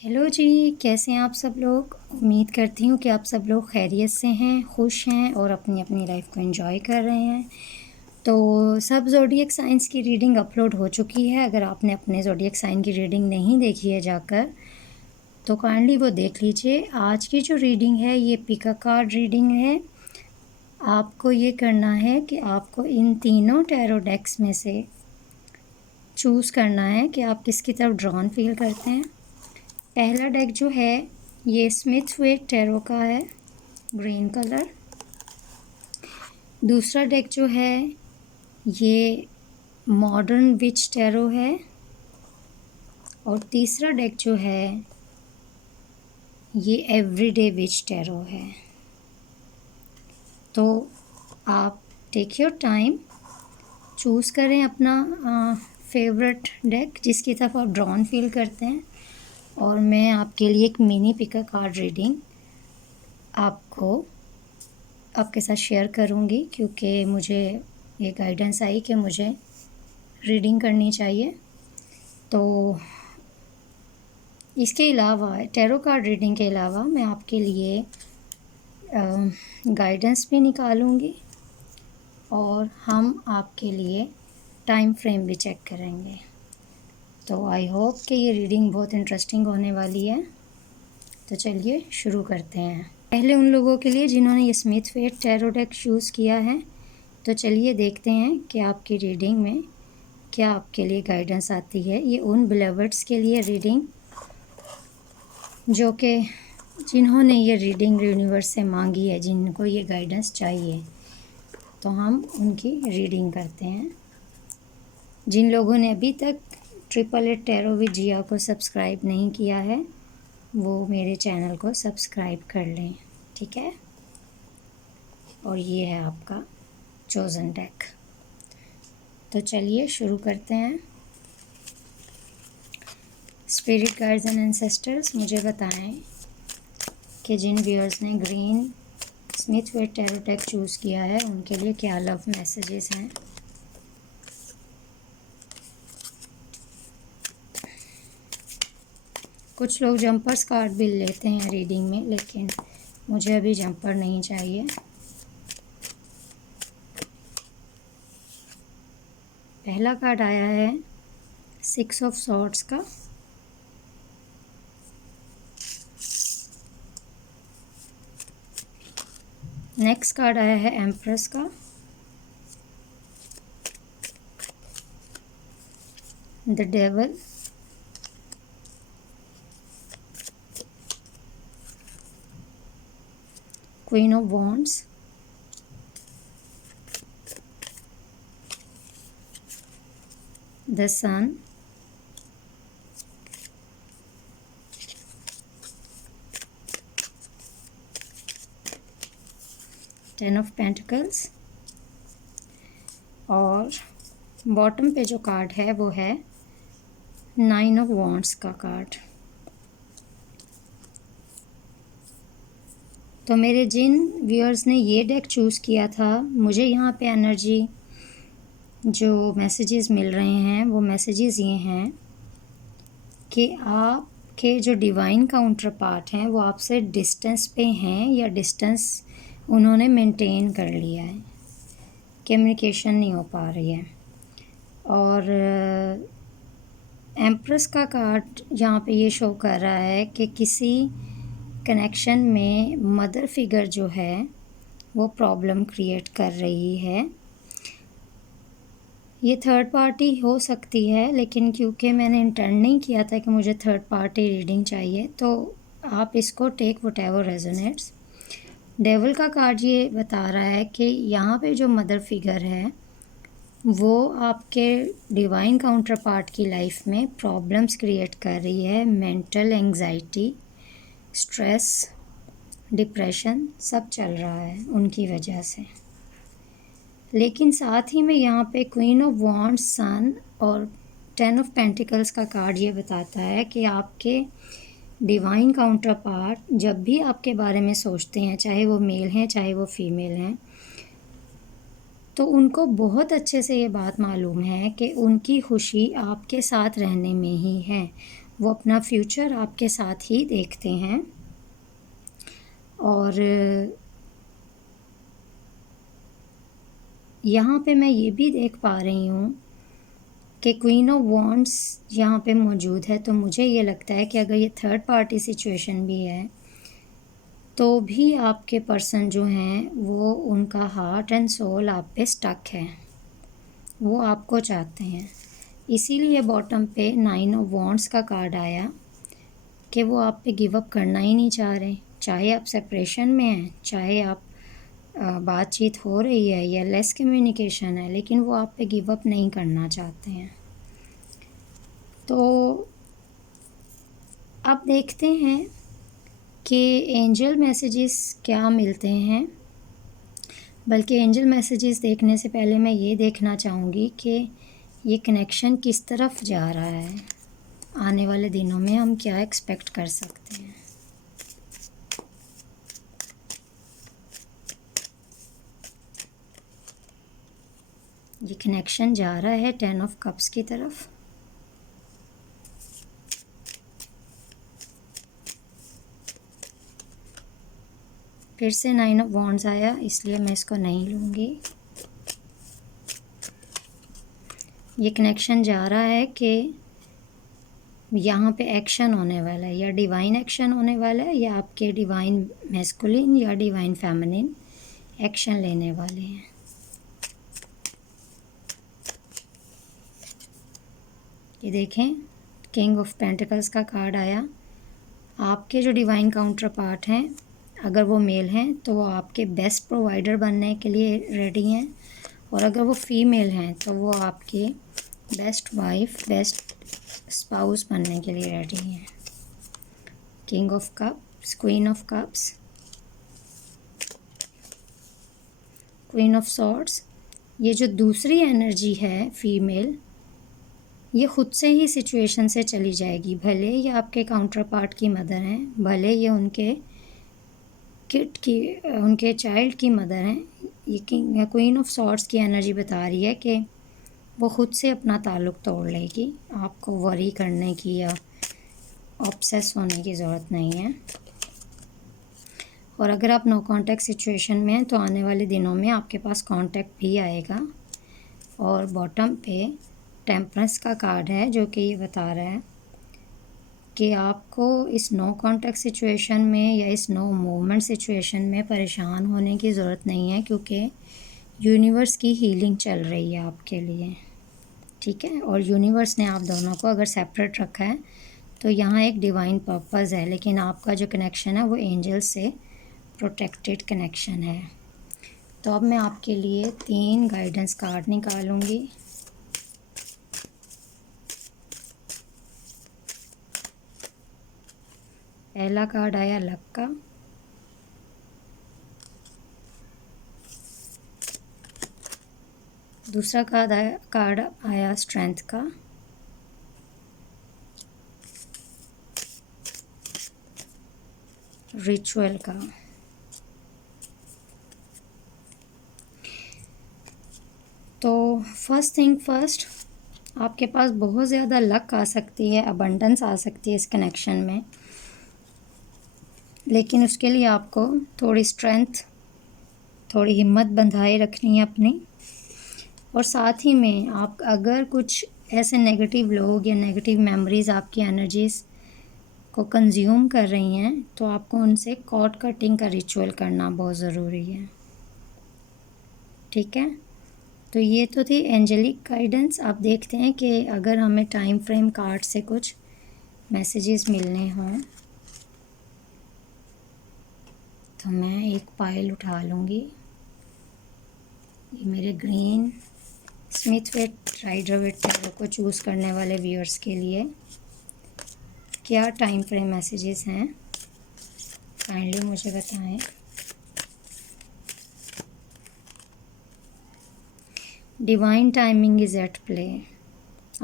Hello जी, कैसे हैं आप सब लोग। उम्मीद करती हूँ कि आप सब लोग खैरियत से हैं, खुश हैं और अपनी अपनी लाइफ को एंजॉय कर रहे हैं। तो सब ज़ोडिएक साइंस की रीडिंग अपलोड हो चुकी है। अगर आपने अपने ज़ोडिएक साइन की रीडिंग नहीं देखी है जाकर, तो काइंडली वो देख लीजिए। आज की जो रीडिंग है ये पिक अ कार्ड रीडिंग है। आपको ये करना है कि आपको इन तीनों टैरो डेक्स में से चूज़ करना है कि आप किसकी तरफ ड्रॉन फील करते हैं। पहला डेक जो है ये स्मिथवेट टैरो का है, ग्रीन कलर। दूसरा डेक जो है ये मॉडर्न विच टैरो है। और तीसरा डेक जो है ये एवरीडे विच टैरो है। तो आप टेक योर टाइम, चूज़ करें अपना फेवरेट डेक जिसकी तरफ आप ड्रॉन फील करते हैं। और मैं आपके लिए एक मिनी पिक कार्ड रीडिंग आपके साथ शेयर करूंगी, क्योंकि मुझे ये गाइडेंस आई कि मुझे रीडिंग करनी चाहिए। तो इसके अलावा टैरो कार्ड रीडिंग के अलावा मैं आपके लिए गाइडेंस भी निकालूंगी और हम आपके लिए टाइम फ्रेम भी चेक करेंगे। तो आई होप कि ये रीडिंग बहुत इंटरेस्टिंग होने वाली है। तो चलिए शुरू करते हैं। पहले उन लोगों के लिए जिन्होंने ये स्मिथवेट टैरो डेक चूज़ किया है, तो चलिए देखते हैं कि आपकी रीडिंग में क्या आपके लिए गाइडेंस आती है। ये उन बिलीवर्ड्स के लिए रीडिंग जो कि जिन्होंने ये रीडिंग यूनिवर्स से मांगी है, जिनको ये गाइडेंस चाहिए, तो हम उनकी रीडिंग करते हैं। जिन लोगों ने अभी तक 888 टैरो विद जिया को सब्सक्राइब नहीं किया है, वो मेरे चैनल को सब्सक्राइब कर लें, ठीक है। और ये है आपका चोज़न डेक। तो चलिए शुरू करते हैं। स्पिरिट गाइड्स एंड एंसेस्टर्स, मुझे बताएं कि जिन व्यूअर्स ने ग्रीन स्मिथवेट टैरो डेक चूज़ किया है उनके लिए क्या लव मैसेजेस हैं। कुछ लोग जंपर्स कार्ड भी लेते हैं रीडिंग में, लेकिन मुझे अभी जंपर नहीं चाहिए। पहला कार्ड आया है 6 ऑफ सॉर्ड्स का। नेक्स्ट कार्ड आया है एम्प्रेस का। The devil, queen of wands, the sun, ten of pentacles, और बॉटम पे जो कार्ड है वो है 9 ऑफ वॉन्ड्स का कार्ड। तो मेरे जिन व्यूअर्स ने ये डेक चूज़ किया था, मुझे यहाँ पे एनर्जी जो मैसेजेस मिल रहे हैं वो मैसेजेस ये हैं कि आपके जो डिवाइन काउंटर पार्ट हैं वो आपसे डिस्टेंस पे हैं, या डिस्टेंस उन्होंने मेंटेन कर लिया है, कम्युनिकेशन नहीं हो पा रही है। और एम्प्रेस का कार्ड यहाँ पे ये शो कर रहा है कि किसी कनेक्शन में मदर फिगर जो है वो प्रॉब्लम क्रिएट कर रही है। ये थर्ड पार्टी हो सकती है, लेकिन क्योंकि मैंने इंटेंड नहीं किया था कि मुझे थर्ड पार्टी रीडिंग चाहिए, तो आप इसको टेक व्हाटएवर रेजोनेट्स। डेविल का कार्ड ये बता रहा है कि यहाँ पे जो मदर फिगर है वो आपके डिवाइन काउंटर पार्ट की लाइफ में प्रॉब्लम्स क्रिएट कर रही है। मेंटल एंग्जाइटी, स्ट्रेस, डिप्रेशन सब चल रहा है उनकी वजह से। लेकिन साथ ही में यहाँ पे क्वीन ऑफ वॉन्ड्स, सन और 10 ऑफ पेंटिकल्स का कार्ड ये बताता है कि आपके डिवाइन काउंटर पार्ट जब भी आपके बारे में सोचते हैं, चाहे वो मेल हैं चाहे वो फीमेल हैं, तो उनको बहुत अच्छे से ये बात मालूम है कि उनकी खुशी आपके साथ रहने में ही है। वो अपना फ्यूचर आपके साथ ही देखते हैं। और यहाँ पे मैं ये भी देख पा रही हूँ कि क्वीन ऑफ वॉन्ड्स यहाँ पे मौजूद है, तो मुझे ये लगता है कि अगर ये थर्ड पार्टी सिचुएशन भी है तो भी आपके पर्सन जो हैं वो, उनका हार्ट एंड सोल आप पे स्टक है, वो आपको चाहते हैं। इसीलिए बॉटम पे 9 ऑफ वॉन्ड्स का कार्ड आया कि वो आप पे गिव अप करना ही नहीं चाह रहे। चाहे आप सेपरेशन में हैं, चाहे आप बातचीत हो रही है या लेस कम्युनिकेशन है, लेकिन वो आप पे गिव अप नहीं करना चाहते हैं। तो अब देखते हैं कि एंजल मैसेजेस क्या मिलते हैं। बल्कि एंजल मैसेजेस देखने से पहले मैं ये देखना चाहूँगी कि ये कनेक्शन किस तरफ जा रहा है, आने वाले दिनों में हम क्या एक्सपेक्ट कर सकते हैं। ये कनेक्शन जा रहा है 10 ऑफ कप्स की तरफ। फिर से 9 ऑफ वॉन्ड्स आया, इसलिए मैं इसको नहीं लूँगी। ये कनेक्शन जा रहा है कि यहाँ पे एक्शन होने वाला है, या डिवाइन एक्शन होने वाला है, या आपके डिवाइन मैस्कुलिन या डिवाइन फेमिनिन एक्शन लेने वाले हैं। ये देखें, किंग ऑफ पेंटिकल्स का कार्ड आया। आपके जो डिवाइन काउंटर पार्ट हैं, अगर वो मेल हैं तो वो आपके बेस्ट प्रोवाइडर बनने के लिए रेडी हैं, और अगर वो फीमेल हैं तो वो आपके बेस्ट वाइफ, बेस्ट स्पाउस बनने के लिए रेडी हैं। King of cups, queen of cups, queen of swords. ये जो दूसरी एनर्जी है फीमेल, ये ख़ुद से ही सिचुएशन से चली जाएगी। भले ये आपके काउंटर पार्ट की मदर हैं, भले ये उनके किड की, उनके चाइल्ड की मदर हैं। ये क्वीन ऑफ सॉर्ड्स की एनर्जी बता रही है कि वो ख़ुद से अपना ताल्लुक़ तोड़ लेगी, आपको वरी करने की या ऑब्सेस होने की ज़रूरत नहीं है। और अगर आप नो कांटेक्ट सिचुएशन में हैं तो आने वाले दिनों में आपके पास कांटेक्ट भी आएगा। और बॉटम पे टेम्परेंस का कार्ड है, जो कि ये बता रहा है कि आपको इस नो कांटेक्ट सिचुएशन में या इस नो मूवमेंट सिचुएशन में परेशान होने की ज़रूरत नहीं है, क्योंकि यूनिवर्स की हीलिंग चल रही है आपके लिए, ठीक है। और यूनिवर्स ने आप दोनों को अगर सेपरेट रखा है तो यहाँ एक डिवाइन पर्पस है, लेकिन आपका जो कनेक्शन है वो एंजल से प्रोटेक्टेड कनेक्शन है। तो अब मैं आपके लिए 3 गाइडेंस कार्ड निकालूंगी। पहला कार्ड आया लक का, दूसरा कार्ड आया स्ट्रेंथ का, रिचुअल का। तो फर्स्ट थिंग फर्स्ट, आपके पास बहुत ज़्यादा लक आ सकती है, अबंडेंस आ सकती है इस कनेक्शन में, लेकिन उसके लिए आपको थोड़ी स्ट्रेंथ, थोड़ी हिम्मत बंधाए रखनी है अपनी। और साथ ही में आप अगर कुछ ऐसे नेगेटिव लोग या नेगेटिव मेमोरीज़ आपकी एनर्जीज़ को कंज्यूम कर रही हैं, तो आपको उनसे कॉर्ड कटिंग का रिचुअल करना बहुत ज़रूरी है, ठीक है। तो ये तो थी एंजेलिक गाइडेंस। आप देखते हैं कि अगर हमें टाइम फ्रेम कार्ड से कुछ मैसेजेस मिलने हों तो मैं एक पाइल उठा लूँगी। ये मेरे green Smith Waite Rider Waite tarot को चूज़ करने वाले व्यूअर्स के लिए क्या टाइम फ्रेम मैसेजेस हैं, काइंडली मुझे बताएं। Divine timing is at play.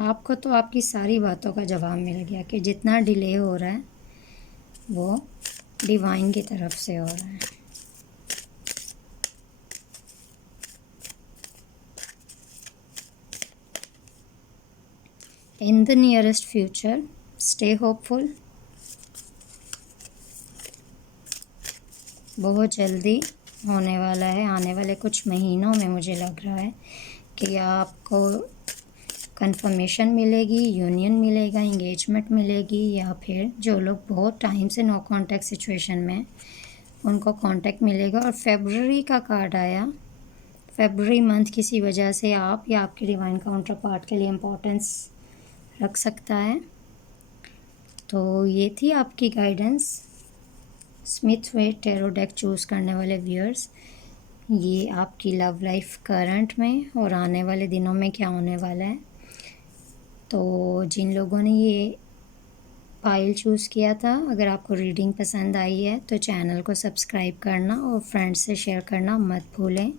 आपको तो आपकी सारी बातों का जवाब मिल गया कि जितना डिले हो रहा है वो डिवाइन की तरफ से हो रहा है। In the nearest future stay hopeful. बहुत जल्दी होने वाला है, आने वाले कुछ महीनों में मुझे लग रहा है कि आपको कंफर्मेशन मिलेगी, यूनियन मिलेगा, इंगेजमेंट मिलेगी, या फिर जो लोग बहुत टाइम से नो कांटेक्ट सिचुएशन में उनको कांटेक्ट मिलेगा। और फेब्रुअरी का कार्ड आया। फेब्रुअरी मंथ किसी वजह से आप या आपके डिवाइन काउंटर पार्ट के लिए इम्पोर्टेंस रख सकता है। तो ये थी आपकी guidance Smith Waite tarot deck choose करने वाले व्यूअर्स। ये आपकी लव लाइफ करंट में और आने वाले दिनों में क्या होने वाला है। तो जिन लोगों ने ये फाइल चूज़ किया था, अगर आपको रीडिंग पसंद आई है तो चैनल को सब्सक्राइब करना और फ्रेंड्स से शेयर करना मत भूलें।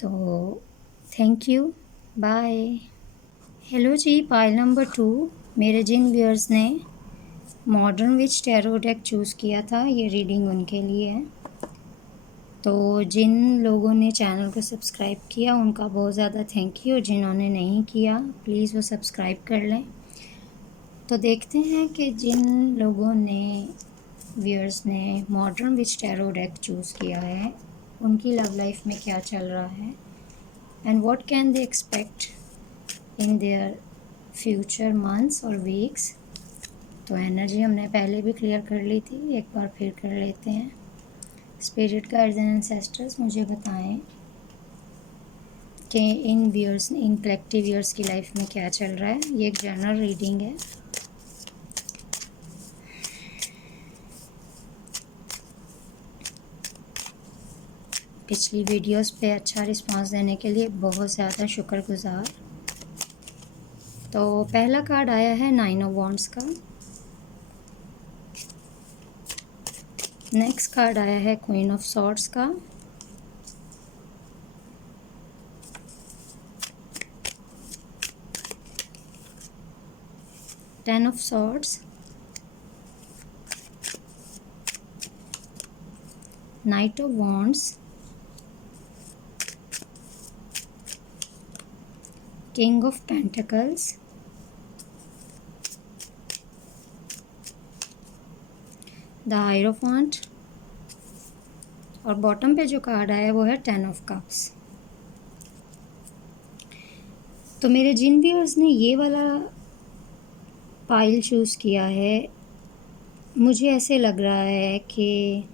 तो थैंक यू, बाय। हेलो जी, फाइल नंबर 2 मेरे जिन व्यूअर्स ने modern witch tarot deck choose किया था, ये रीडिंग उनके लिए है। तो जिन लोगों ने चैनल को सब्सक्राइब किया उनका बहुत ज़्यादा थैंक यू, जिन्होंने नहीं किया प्लीज़ वो सब्सक्राइब कर लें। तो देखते हैं कि जिन लोगों ने व्यूअर्स ने modern witch tarot deck choose किया है उनकी लव लाइफ में क्या चल रहा है and what can they expect in their future months और वीक्स। तो एनर्जी हमने पहले भी क्लियर कर ली थी, एक बार फिर कर लेते हैं। स्पिरिट गाइड्स एंड एंसेस्टर्स मुझे बताएं कि इन व्यूअर्स, इन कलेक्टिव व्यूअर्स की लाइफ में क्या चल रहा है। ये एक जनरल रीडिंग है। पिछली वीडियोस पे अच्छा रिस्पांस देने के लिए बहुत ज़्यादा शुक्रगुजार। तो पहला कार्ड आया है 9 ऑफ वॉन्ड्स का। नेक्स्ट कार्ड आया है क्वीन ऑफ सॉर्ड्स का। Ten of swords, night of wands, king of pentacles, the hierophant, और बॉटम पे जो कार्ड आया है वो है 10 ऑफ कप्स। तो मेरे जिन व्यूअर्स ने ये वाला पाइल चूज़ किया है, मुझे ऐसे लग रहा है कि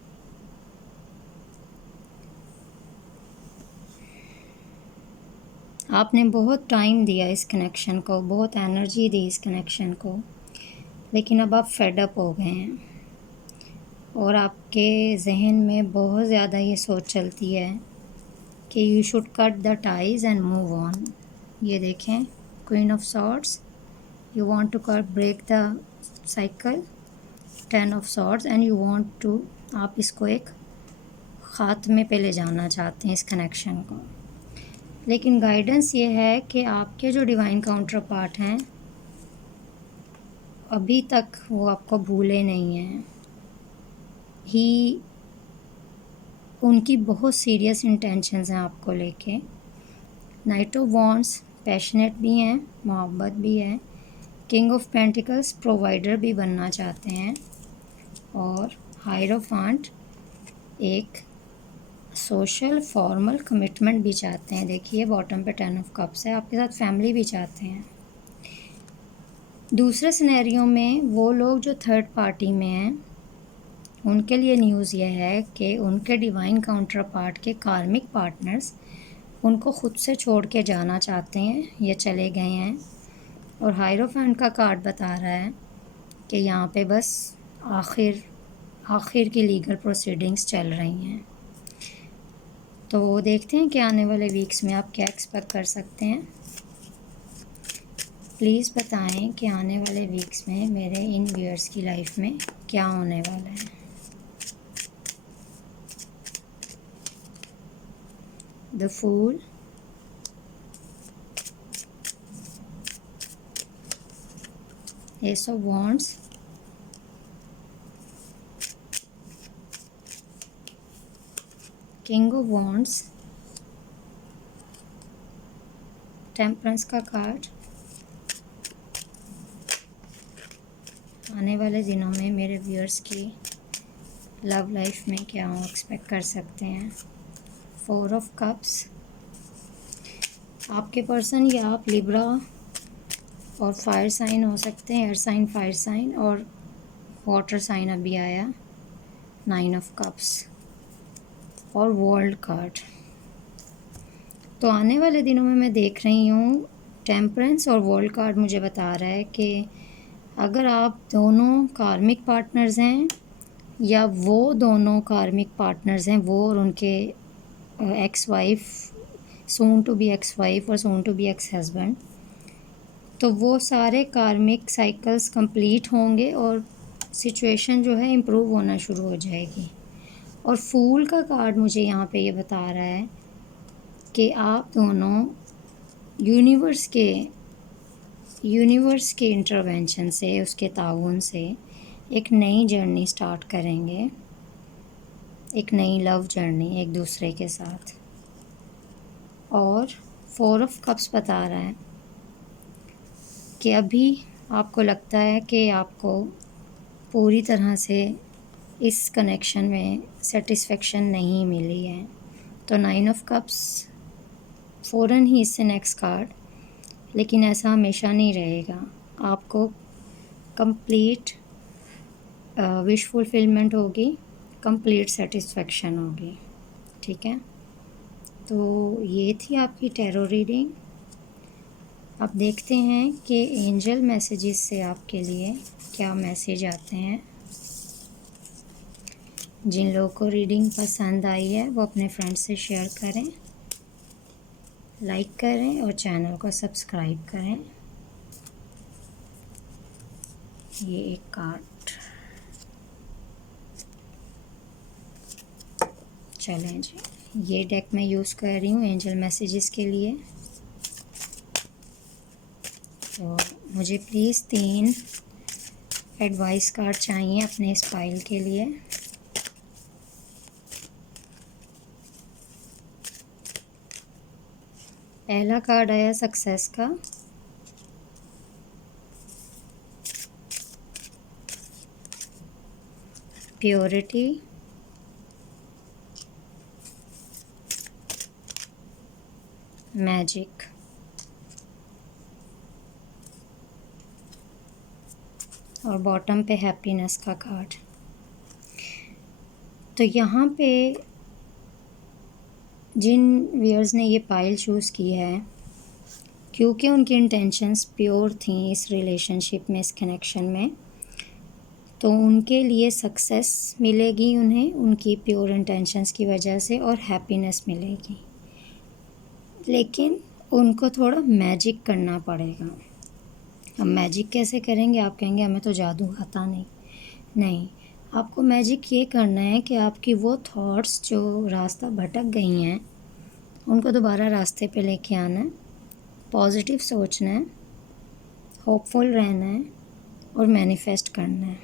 आपने बहुत टाइम दिया इस कनेक्शन को, बहुत एनर्जी दी इस कनेक्शन को, लेकिन अब आप फेड अप हो गए हैं और आपके जहन में बहुत ज़्यादा ये सोच चलती है कि you should cut the ties and move on. ये देखें, queen of swords, you want to cut break the cycle, 10 of swords, and you want to, आप इसको एक ख़ात्मे पे ले जाना चाहते हैं इस कनेक्शन को। लेकिन गाइडेंस ये है कि आपके जो डिवाइन काउंटर पार्ट हैं अभी तक वो आपको भूले नहीं हैं। उनकी बहुत सीरियस इंटेंशंस हैं आपको लेके। नाइट ऑफ वॉन्ड्स पैशनेट भी हैं, मोहब्बत भी है। किंग ऑफ पेंटिकल्स प्रोवाइडर भी बनना चाहते हैं, और हायरोफेंट एक सोशल फॉर्मल कमिटमेंट भी चाहते हैं। देखिए बॉटम पे 10 ऑफ कप्स है, आपके साथ फैमिली भी चाहते हैं। दूसरे सिनेरियो में वो लोग जो थर्ड पार्टी में हैं उनके लिए न्यूज़ ये है कि उनके डिवाइन काउंटर पार्ट के कार्मिक पार्टनर्स उनको ख़ुद से छोड़ के जाना चाहते हैं, ये चले गए हैं। और हायरोफेंट का कार्ड बता रहा है कि यहाँ पे बस आखिर की लीगल प्रोसीडिंग्स चल रही हैं। तो देखते हैं कि आने वाले वीक्स में आप क्या एक्सपेक्ट कर सकते हैं। प्लीज़ बताएं कि आने वाले वीक्स में मेरे इन व्यूअर्स की लाइफ में क्या होने वाला है। The fool, ace of wands, king of wands, temperance का कार्ड, आने वाले दिनों में मेरे व्यूअर्स की लव लाइफ में क्या हम एक्सपेक्ट कर सकते हैं। 4 ऑफ कप्स, आपके पर्सन या आप लिब्रा और फायर साइन हो सकते हैं, एयर साइन, फायर साइन और वाटर साइन अभी आया। 9 ऑफ कप्स और वर्ल्ड कार्ड। तो आने वाले दिनों में मैं देख रही हूँ टेम्परेंस और वर्ल्ड कार्ड मुझे बता रहा है कि अगर आप दोनों कार्मिक पार्टनर्स हैं या वो दोनों कार्मिक पार्टनर्स हैं, वो और उनके ex wife, soon to be ex wife और soon to be ex husband, तो वो सारे कार्मिक साइकिल्स कंप्लीट होंगे और सिचुएशन जो है इम्प्रूव होना शुरू हो जाएगी। और फूल का कार्ड मुझे यहाँ पे ये बता रहा है कि आप दोनों यूनिवर्स के इंटरवेंशन से, उसके ताउन से एक नई जर्नी स्टार्ट करेंगे, एक नई लव जर्नी एक दूसरे के साथ। और 4 ऑफ कप्स बता रहा है कि अभी आपको लगता है कि आपको पूरी तरह से इस कनेक्शन में सेटिस्फेक्शन नहीं मिली है। तो 9 ऑफ कप्स फ़ौरन ही इससे नेक्स्ट कार्ड, लेकिन ऐसा हमेशा नहीं रहेगा। आपको कंप्लीट विश फुलफिलमेंट होगी, कंप्लीट सेटिस्फेक्शन होगी। ठीक है, तो ये थी आपकी टैरो रीडिंग। अब देखते हैं कि एंजल मैसेजेस से आपके लिए क्या मैसेज आते हैं। जिन लोगों को रीडिंग पसंद आई है वो अपने फ्रेंड्स से शेयर करें, लाइक करें और चैनल को सब्सक्राइब करें। ये एक कार्ड, चलें जी, ये डेक मैं यूज़ कर रही हूँ एंजल मैसेजेस के लिए। तो मुझे प्लीज़ 3 एडवाइस कार्ड चाहिए अपने इस पाइल के लिए। पहला कार्ड आया सक्सेस का, प्योरिटी, मैजिक और बॉटम पे हैप्पीनेस का कार्ड। तो यहाँ पे जिन व्यूअर्स ने ये पाइल चूज़ की है, क्योंकि उनकी इंटेंशंस प्योर थी इस रिलेशनशिप में, इस कनेक्शन में, तो उनके लिए सक्सेस मिलेगी उन्हें उनकी प्योर इंटेंशंस की वजह से, और हैप्पीनेस मिलेगी। लेकिन उनको थोड़ा मैजिक करना पड़ेगा। अब मैजिक कैसे करेंगे? आप कहेंगे हमें तो जादू आता नहीं, आपको मैजिक ये करना है कि आपकी वो थॉट्स जो रास्ता भटक गई हैं उनको दोबारा रास्ते पे लेके आना है, पॉजिटिव सोचना है, होपफुल रहना है और मैनिफेस्ट करना है।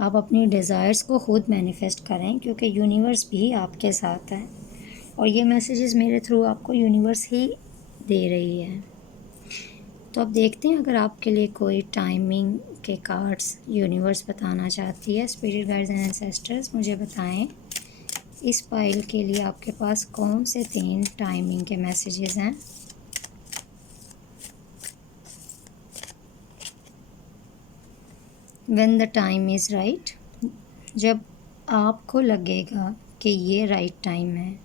आप अपनी डिज़ायर्स को खुद मैनिफेस्ट करें, क्योंकि यूनिवर्स भी आपके साथ है और ये मैसेजेस मेरे थ्रू आपको यूनिवर्स ही दे रही है। तो अब देखते हैं अगर आपके लिए कोई टाइमिंग के कार्ड्स यूनिवर्स बताना चाहती है। स्पिरिट गाइड्स एंड एंसेस्टर्स मुझे बताएं इस पाइल के लिए आपके पास कौन से 3 टाइमिंग के मैसेजेस हैं। When the time is right, जब आपको लगेगा कि ये राइट टाइम है,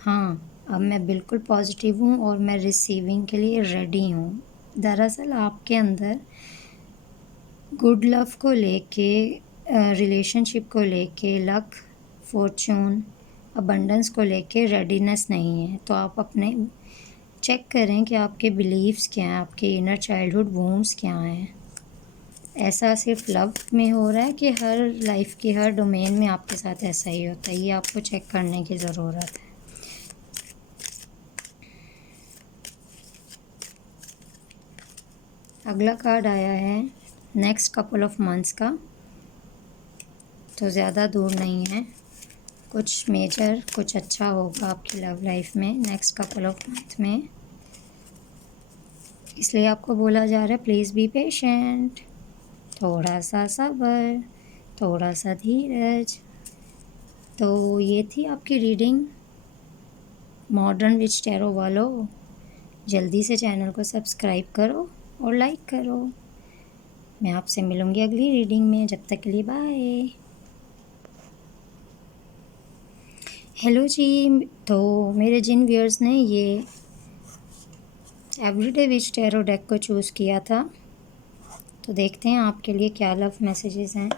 हाँ अब मैं बिल्कुल पॉजिटिव हूँ और मैं रिसीविंग के लिए रेडी हूँ। दरअसल आपके अंदर गुड लव को लेके, रिलेशनशिप को लेके, लक, फॉर्चून, अबंडेंस को लेके रेडीनेस नहीं है। तो आप अपने चेक करें कि आपके बिलीव्स क्या हैं, आपके इनर चाइल्डहुड वुंड्स क्या हैं। ऐसा सिर्फ लव में हो रहा है कि हर लाइफ के हर डोमेन में आपके साथ ऐसा ही होता है? ये आपको चेक करने की ज़रूरत है। अगला कार्ड आया है नेक्स्ट कपल ऑफ मंथ्स का, तो ज़्यादा दूर नहीं है, कुछ मेजर, कुछ अच्छा होगा आपकी लव लाइफ में नेक्स्ट कपल ऑफ मंथ में। इसलिए आपको बोला जा रहा है प्लीज़ बी पेशेंट। थोड़ा सा सब्र, थोड़ा सा धीरज। तो ये थी आपकी रीडिंग मॉडर्न विच टैरो वालों। जल्दी से चैनल को सब्सक्राइब करो और लाइक करो। मैं आपसे मिलूँगी अगली रीडिंग में, जब तक के लिए बाय। हेलो जी, तो मेरे जिन व्यूअर्स ने ये एवरीडे विच टैरो डेक को चूज़ किया था, तो देखते हैं आपके लिए क्या लव मैसेजेस हैं,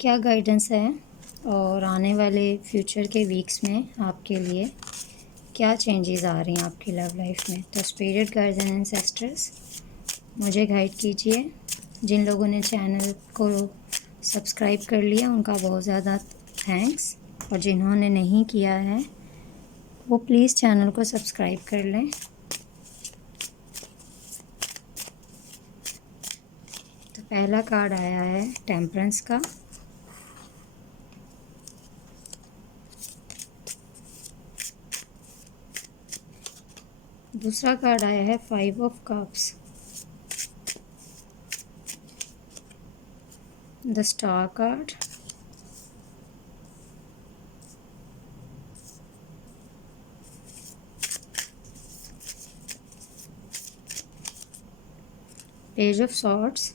क्या गाइडेंस है, और आने वाले फ्यूचर के वीक्स में आपके लिए क्या चेंजेस आ रही हैं आपकी लव लाइफ में। तो स्पिरिट गाइड्स एंड एंसेस्टर्स मुझे गाइड कीजिए। जिन लोगों ने चैनल को सब्सक्राइब कर लिया उनका बहुत ज़्यादा थैंक्स, और जिन्होंने नहीं किया है वो प्लीज़ चैनल को सब्सक्राइब कर लें। तो पहला कार्ड आया है टेम्परेंस का। दूसरा कार्ड आया है 5 of cups, the star card, page of swords,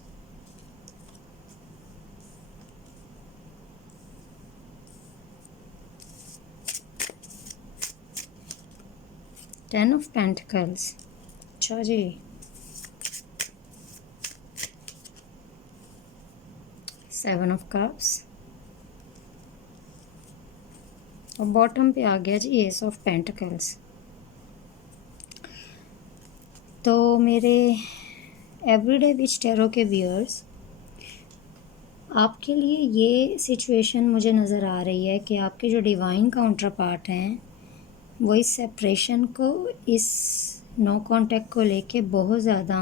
ten of pentacles. अच्छा जी, सेवन ऑफ कप्स, और बॉटम पे आ गया जी एस ऑफ पेंटिकल्स। तो मेरे एवरीडे विच टैरो के व्यूअर्स, आपके लिए ये सिचुएशन मुझे नज़र आ रही है कि आपके जो डिवाइन काउंटर पार्ट हैं वो इस सेपरेशन को, इस नो कांटेक्ट को लेके बहुत ज़्यादा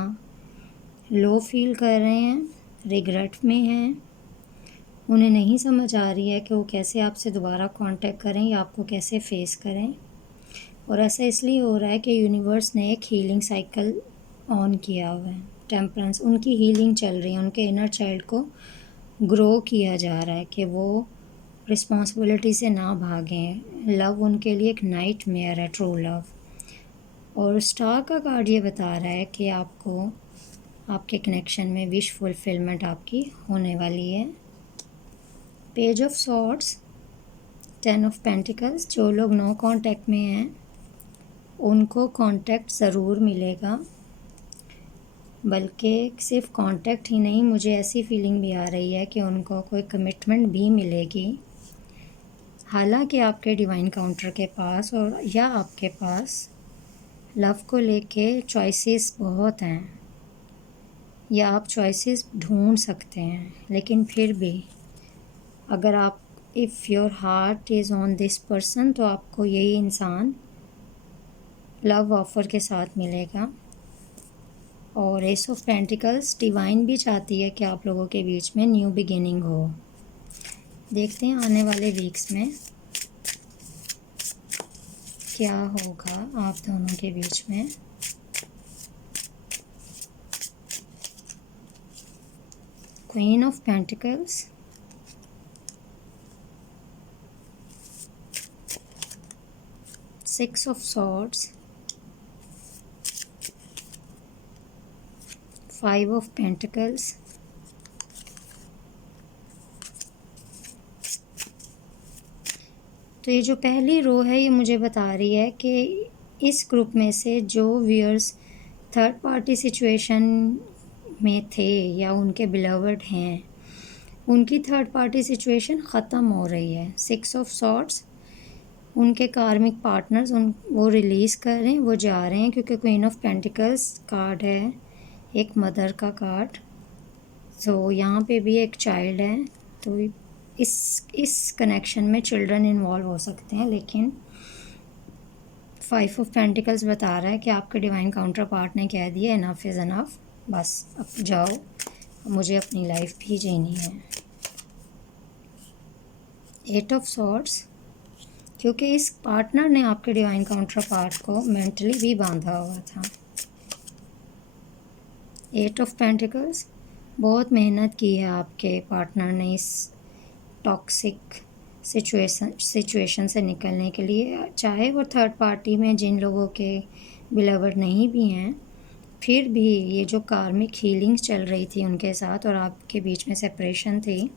लो फील कर रहे हैं, रिग्रेट में हैं। उन्हें नहीं समझ आ रही है कि वो कैसे आपसे दोबारा कांटेक्ट करें या आपको कैसे फेस करें। और ऐसा इसलिए हो रहा है कि यूनिवर्स ने एक हीलिंग साइकिल ऑन किया हुआ है। टेम्परेंस, उनकी हीलिंग चल रही है, उनके इनर चाइल्ड को ग्रो किया जा रहा है कि वो रिस्पॉन्सिबिलिटी से ना भागें। लव उनके लिए एक नाइटमेयर है, ट्रू लव। और स्टार का कार्ड ये बता रहा है कि आपको आपके कनेक्शन में विश फुलफिलमेंट आपकी होने वाली है। Page of swords, 10 of pentacles. जो लोग नो कांटेक्ट में हैं उनको कांटेक्ट ज़रूर मिलेगा, बल्कि सिर्फ कांटेक्ट ही नहीं, मुझे ऐसी फीलिंग भी आ रही है कि उनको कोई कमिटमेंट भी मिलेगी। हालांकि आपके डिवाइन काउंटर के पास और या आपके पास लव को लेके चॉइसेस बहुत हैं, या आप चॉइसेस ढूंढ सकते हैं, लेकिन फिर भी अगर आप if your heart is on this person तो आपको यही इंसान लव ऑफ़र के साथ मिलेगा। और एस ऑफ पेंटिकल्स, डिवाइन भी चाहती है कि आप लोगों के बीच में न्यू बिगिनिंग हो। देखते हैं आने वाले वीक्स में क्या होगा आप दोनों के बीच में। Queen of pentacles, six of swords, 5 of pentacles, तो ये जो पहली रो है ये मुझे बता रही है कि इस ग्रुप में से जो व्यूअर्स थर्ड पार्टी सिचुएशन में थे या उनके बिलवर्ड हैं, उनकी थर्ड पार्टी सिचुएशन ख़त्म हो रही है। 6 ऑफ सॉर्ड्स, उनके कार्मिक पार्टनर्स वो रिलीज़ कर रहे हैं, वो जा रहे हैं, क्योंकि क्वीन ऑफ पेंटिकल्स कार्ड है एक मदर का कार्ड। तो यहाँ पे भी एक चाइल्ड है, तो इस कनेक्शन में चिल्ड्रन इन्वॉल्व हो सकते हैं, लेकिन 5 ऑफ पेंटिकल्स बता रहा है कि आपके डिवाइन काउंटर पार्ट ने कह दिया इनफ इज़ इनफ, बस अब जाओ, मुझे अपनी लाइफ भी जीनी है। 8 ऑफ सॉर्ड्स, क्योंकि इस पार्टनर ने आपके डिवाइन काउंटर पार्ट को मेंटली भी बांधा हुआ था। 8 ऑफ पेंटिकल्स, बहुत मेहनत की है आपके पार्टनर ने इस टॉक्सिक सिचुएशन से निकलने के लिए, चाहे वो थर्ड पार्टी में जिन लोगों के बिलवर नहीं भी हैं, फिर भी ये जो कार्मिक हीलिंग्स चल रही थी उनके साथ और आपके बीच में सेपरेशन थी,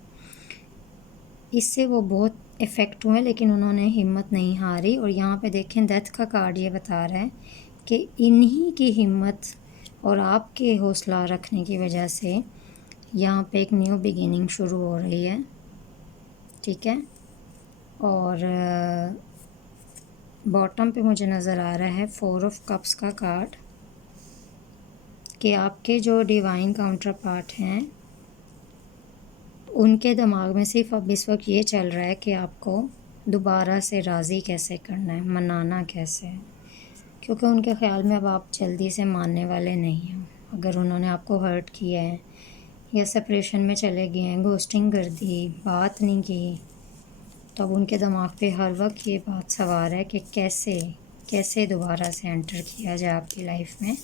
इससे वो बहुत इफ़ेक्ट हुए, लेकिन उन्होंने हिम्मत नहीं हारी। और यहाँ पे देखें डेथ का कार्ड ये बता रहा है कि इन्हीं की हिम्मत और आपके हौसला रखने की वजह से यहाँ पे एक न्यू बिगिनिंग शुरू हो रही है, ठीक है। और बॉटम पे मुझे नज़र आ रहा है 4 ऑफ कप्स का कार्ड कि आपके जो डिवाइन काउंटर पार्ट हैं उनके दिमाग में सिर्फ अब इस वक्त ये चल रहा है कि आपको दोबारा से राज़ी कैसे करना है, मनाना कैसे है, क्योंकि उनके ख़्याल में अब आप जल्दी से मानने वाले नहीं हैं। अगर उन्होंने आपको हर्ट किया है या सेपरेशन में चले गए हैं, घोस्टिंग कर दी, बात नहीं की, तो अब उनके दिमाग पे हर वक्त ये बात सवार है कि कैसे दोबारा से एंटर किया जाए आपकी लाइफ में।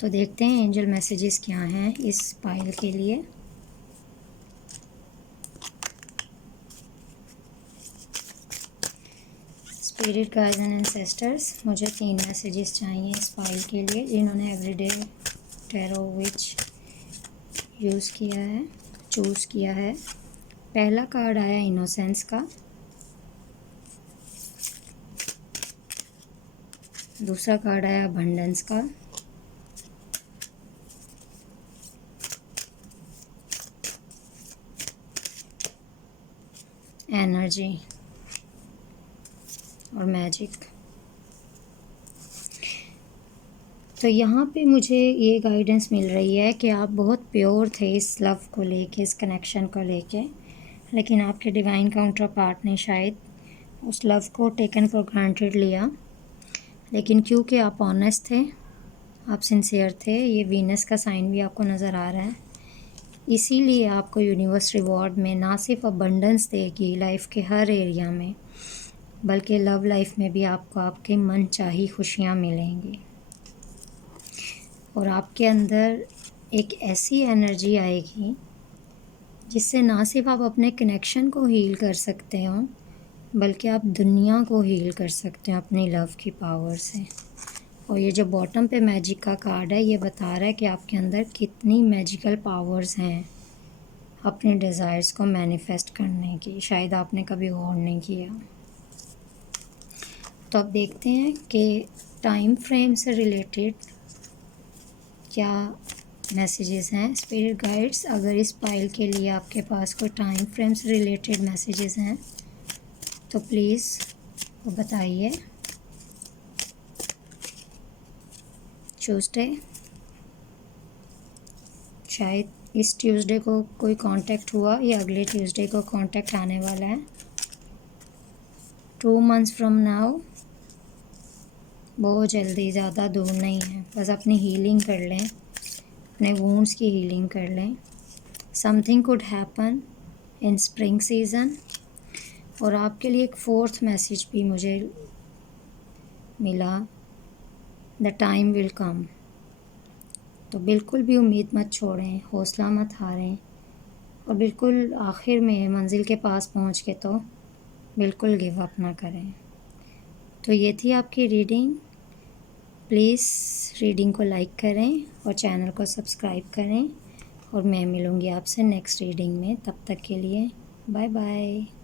तो देखते हैं एंजल मैसेजेस क्या हैं इस पाइल के लिए। स्पिरिट गाइड्स एंड एंसेस्टर्स, मुझे 3 मैसेजेस चाहिए इस पाइल के लिए जिन्होंने एवरीडे टैरो विच यूज़ किया है, चूज़ किया है। पहला कार्ड आया इनोसेंस का, दूसरा कार्ड आया अबंडेंस का, एनर्जी और मैजिक। तो यहाँ पे मुझे ये गाइडेंस मिल रही है कि आप बहुत प्योर थे इस लव को लेके, इस कनेक्शन को लेके, लेकिन आपके डिवाइन काउंटर पार्ट ने शायद उस लव को टेकन फॉर ग्रांटेड लिया। लेकिन क्योंकि आप ऑनेस्ट थे, आप सिंसियर थे, ये वीनस का साइन भी आपको नज़र आ रहा है, इसीलिए आपको यूनिवर्स रिवॉर्ड में ना सिर्फ अबंडेंस देगी लाइफ के हर एरिया में, बल्कि लव लाइफ में भी आपको आपके मन चाही खुशियाँ मिलेंगी। और आपके अंदर एक ऐसी एनर्जी आएगी जिससे ना सिर्फ आप अपने कनेक्शन को हील कर सकते हो, बल्कि आप दुनिया को हील कर सकते हो अपनी लव की पावर से। और ये जो बॉटम पे मैजिक का कार्ड है, ये बता रहा है कि आपके अंदर कितनी मैजिकल पावर्स हैं अपने डिज़ायर्स को मैनिफेस्ट करने की, शायद आपने कभी गौर नहीं किया। तो अब देखते हैं कि टाइम फ्रेम से रिलेटेड क्या मैसेजेस हैं स्पिरिट गाइड्स। अगर इस पाइल के लिए आपके पास कोई टाइम फ्रेम से रिलेटेड मैसेजेस हैं तो प्लीज़ वो बताइए। ट्यूसडे, शायद इस ट्यूसडे को कोई कांटेक्ट हुआ या अगले ट्यूसडे को कांटेक्ट आने वाला है। 2 मंथ्स फ्रॉम नाउ, बहुत जल्दी, ज़्यादा दूर नहीं है। बस अपनी हीलिंग कर लें, अपने वुंड्स की हीलिंग कर लें। Something could happen in spring season. और आपके लिए एक 4th मैसेज भी मुझे मिला, द टाइम विल कम। तो बिल्कुल भी उम्मीद मत छोड़ें, हौसला मत हारें, और बिल्कुल आखिर में मंजिल के पास पहुंच के तो बिल्कुल गिव अप ना करें। तो ये थी आपकी रीडिंग। प्लीज़ रीडिंग को लाइक करें और चैनल को सब्सक्राइब करें, और मैं मिलूँगी आपसे नेक्स्ट रीडिंग में। तब तक के लिए बाय बाय।